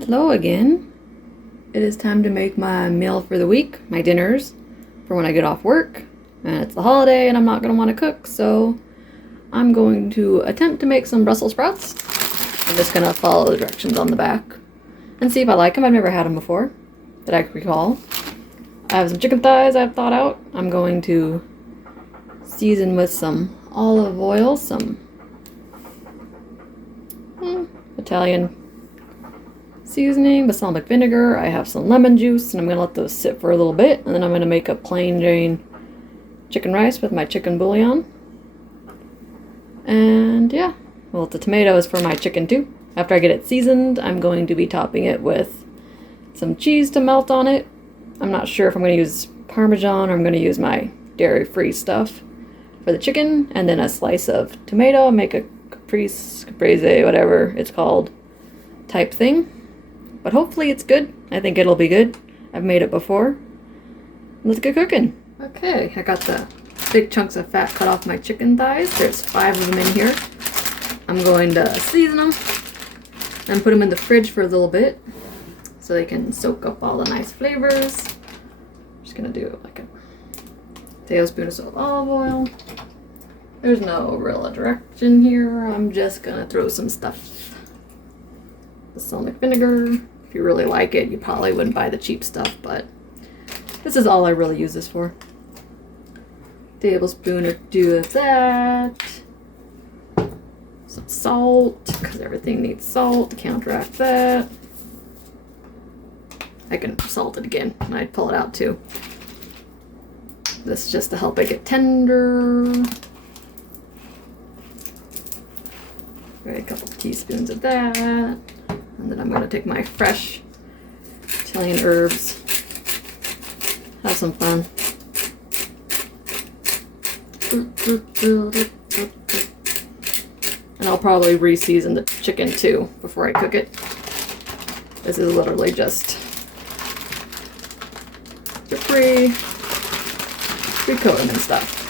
Hello again. It is time to make my meal for the week, my dinners, for when I get off work. And it's the holiday and I'm not going to want to cook, so I'm going to attempt to make some Brussels sprouts. I'm just going to follow the directions on the back and see if I like them. I've never had them before, that I can recall. I have some chicken thighs I've thought out. I'm going to season with some olive oil, some Italian seasoning, balsamic vinegar. I have some lemon juice, and I'm going to let those sit for a little bit, and then I'm going to make a plain Jane chicken rice with my chicken bouillon. And yeah, well, the tomato is for my chicken too. After I get it seasoned, I'm going to be topping it with some cheese to melt on it. I'm not sure if I'm going to use Parmesan or I'm going to use my dairy-free stuff for the chicken, and then a slice of tomato, make a Caprese, whatever it's called, type thing. But hopefully it's good. I think it'll be good. I've made it before. Let's get cooking. Okay, I got the big chunks of fat cut off my chicken thighs. There's 5 of them in here. I'm going to season them and put them in the fridge for a little bit so they can soak up all the nice flavors. I'm just gonna do like a tablespoon or so of olive oil. There's no real direction here. I'm just gonna throw some stuff. Balsamic vinegar. If you really like it, you probably wouldn't buy the cheap stuff, but this is all I really use this for. Tablespoon or 2 of that. Some salt, because everything needs salt to counteract that. I can salt it again, and I'd pull it out too. This is just to help it get tender. Right, a couple teaspoons of that. And then I'm going to take my fresh Italian herbs. Have some fun. And I'll probably re-season the chicken too before I cook it. This is literally just the pre-coating and stuff.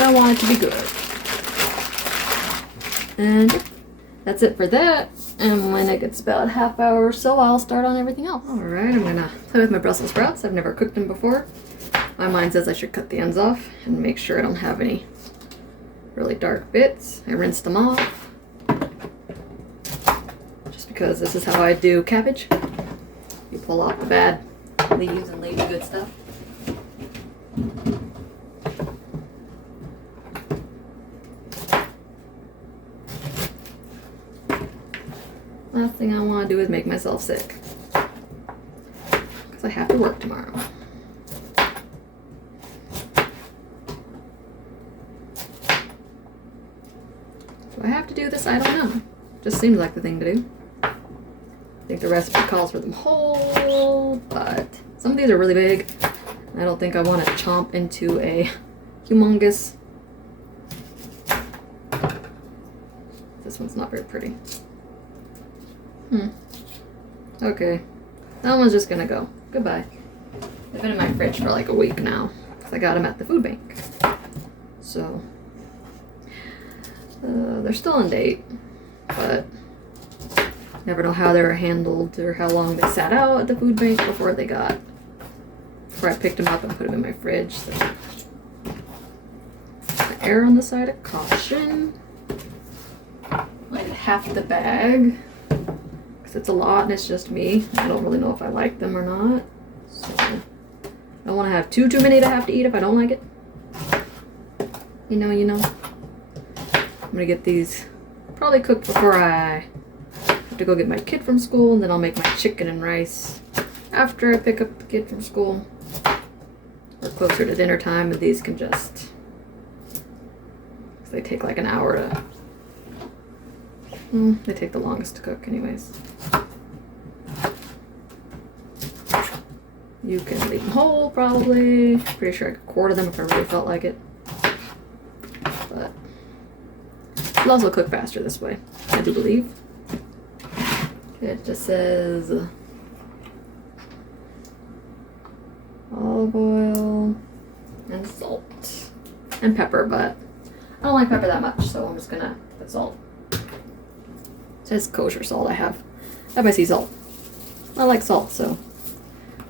I want it to be good. And that's it for that. And when it gets about a half hour or so, I'll start on everything else. Alright, I'm gonna play with my Brussels sprouts. I've never cooked them before. My mind says I should cut the ends off and make sure I don't have any really dark bits. I rinsed them off. Just because this is how I do cabbage. You pull off the bad leaves and leave the good stuff. Last thing I want to do is make myself sick, because I have to work tomorrow. Do I have to do this? I don't know. Just seems like the thing to do. I think the recipe calls for them whole, but some of these are really big. I don't think I want to chomp into a humongous. This one's not very pretty. Okay. That one's just gonna go. Goodbye. They've been in my fridge for like a week now, because I got them at the food bank. So, they're still in date, but never know how they were handled or how long they sat out at the food bank before I picked them up and put them in my fridge. So, err on the side of caution. Like half the bag. It's a lot and it's just me. I don't really know if I like them or not. So I don't want to have too many to have to eat if I don't like it. You know. I'm gonna get these probably cooked before I have to go get my kid from school, and then I'll make my chicken and rice after I pick up the kid from school. Or closer to dinner time, and these can just, they take like an hour to, they take the longest to cook anyways. You can leave them whole, probably. Pretty sure I could quarter them if I really felt like it. But it'll also cook faster this way, I do believe. It just says olive oil and salt and pepper, but I don't like pepper that much, so I'm just gonna put salt. It says kosher salt. I have my sea salt. I like salt, so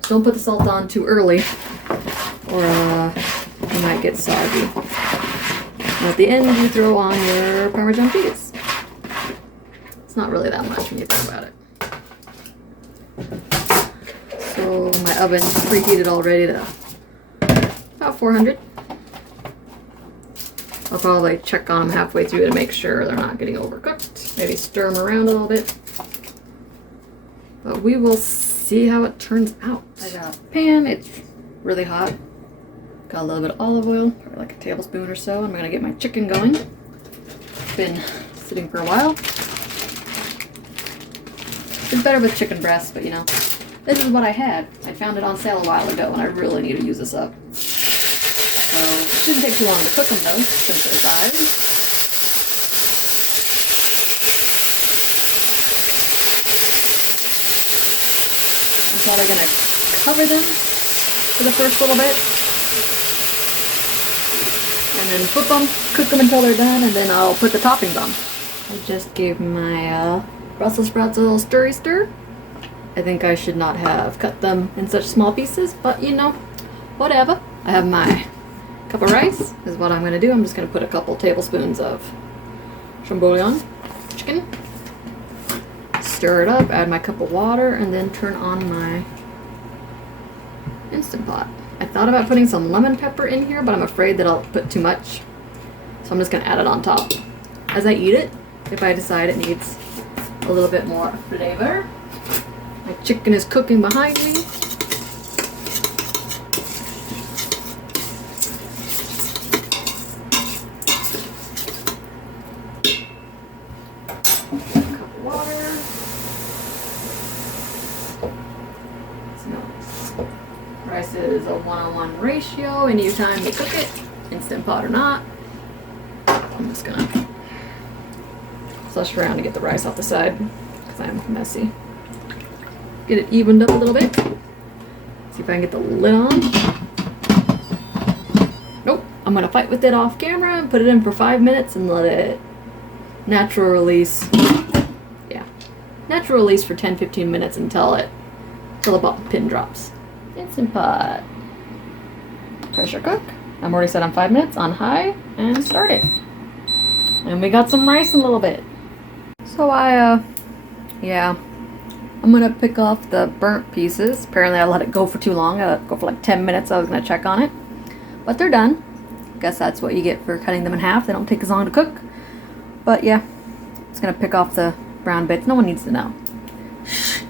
don't put the salt on too early, or it might get soggy. And at the end, you throw on your Parmesan cheese. It's not really that much when you think about it. So my oven's preheated already to about 400. I'll probably check on them halfway through to make sure they're not getting overcooked. Maybe stir them around a little bit. But we will see how it turns out. I got a pan, it's really hot. Got a little bit of olive oil, probably like a tablespoon or so. I'm gonna get my chicken going. It's been sitting for a while. It's better with chicken breast, but you know, this is what I had. I found it on sale a while ago and I really need to use this up. So it shouldn't take too long to cook them though, since they're fried. I'm probably gonna cover them for the first little bit. And then flip them, cook them until they're done, and then I'll put the toppings on. I just gave my Brussels sprouts a little stirry stir. I think I should not have cut them in such small pieces, but you know, whatever. I have my cup of rice, is what I'm gonna do. I'm just gonna put a couple tablespoons of chambouillon chicken, stir it up, add my cup of water, and then turn on my Instant Pot. I thought about putting some lemon pepper in here, but I'm afraid that I'll put too much. So I'm just gonna add it on top. As I eat it, if I decide it needs a little bit more flavor. My chicken is cooking behind me. Cup of water. Smells. Rice is a 1:1 ratio anytime you cook it, Instant Pot or not. I'm just gonna flush around to get the rice off the side because I'm messy. Get it evened up a little bit. See if I can get the lid on. Nope, I'm gonna fight with it off camera and put it in for 5 minutes and let it natural release. Yeah, natural release for 10-15 minutes until the bottom pin drops. Instant Pot. Pressure cook. I'm already set on 5 minutes on high and start it. And we got some rice in a little bit. So I'm gonna pick off the burnt pieces. Apparently I let it go for too long. I let it go for like 10 minutes. I was gonna check on it. But they're done. Guess that's what you get for cutting them in half. They don't take as long to cook. But yeah, it's gonna pick off the brown bits. No one needs to know. Shh.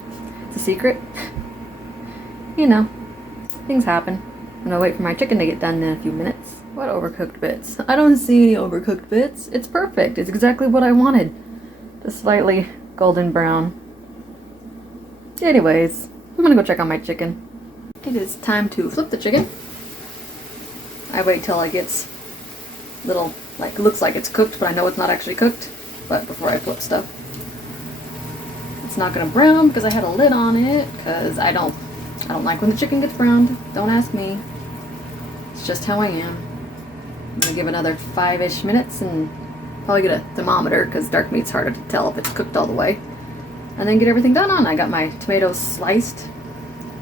It's a secret. You know, things happen. I'm gonna wait for my chicken to get done in a few minutes. What overcooked bits? I don't see any overcooked bits. It's perfect. It's exactly what I wanted. Just slightly golden brown. Anyways, I'm gonna go check on my chicken. It is time to flip the chicken. I wait till it gets little, like, looks like it's cooked, but I know it's not actually cooked. But before I flip stuff, it's not gonna brown because I had a lid on it. Because I don't like when the chicken gets browned. Don't ask me. It's just how I am. I'm gonna give another 5-ish minutes and probably get a thermometer because dark meat's harder to tell if it's cooked all the way. And then get everything done on. I got my tomatoes sliced.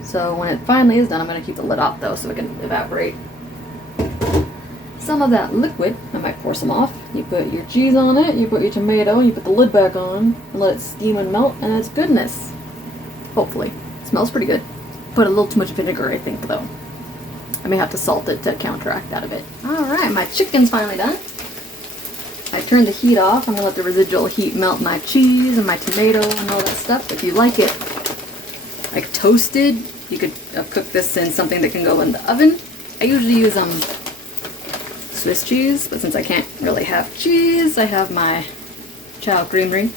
So when it finally is done, I'm gonna keep the lid off though so it can evaporate some of that liquid. I might pour some off. You put your cheese on it, you put your tomato, you put the lid back on, and let it steam and melt, and it's goodness. Hopefully. It smells pretty good. Put a little too much vinegar, I think, though. I may have to salt it to counteract that a bit. Alright, my chicken's finally done. I turned the heat off. I'm gonna let the residual heat melt my cheese and my tomato and all that stuff. If you like it like toasted, you could cook this in something that can go in the oven. I usually use Swiss cheese, but since I can't really have cheese, I have my chow creamery.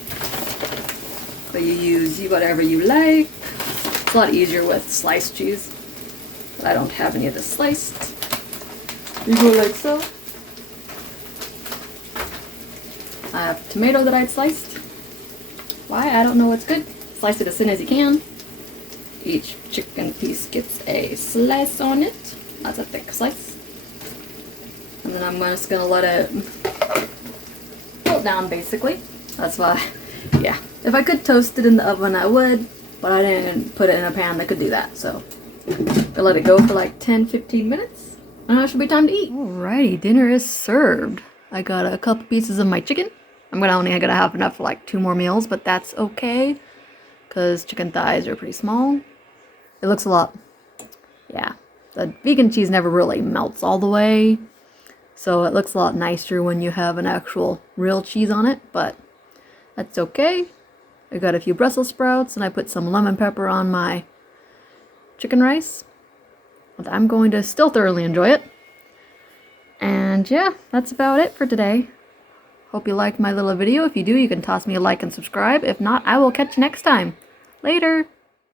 But you use whatever you like. It's a lot easier with sliced cheese. But I don't have any of this sliced. You go like so. I have tomato that I'd sliced. Why? I don't know what's good. Slice it as thin as you can. Each chicken piece gets a slice on it. That's a thick slice. And then I'm just gonna let it wilt down basically. That's why Yeah, if I could toast it in the oven, I would, but I didn't put it in a pan that could do that, so I'll let it go for like 10-15 minutes, and it should be time to eat. Alrighty, dinner is served. I got a couple pieces of my chicken. I'm only gonna have enough for like 2 more meals, but that's okay, because chicken thighs are pretty small. It looks a lot, yeah, the vegan cheese never really melts all the way, so it looks a lot nicer when you have an actual real cheese on it, but that's okay. I got a few Brussels sprouts, and I put some lemon pepper on my chicken rice. I'm going to still thoroughly enjoy it. And yeah, that's about it for today. Hope you liked my little video. If you do, you can toss me a like and subscribe. If not, I will catch you next time. Later!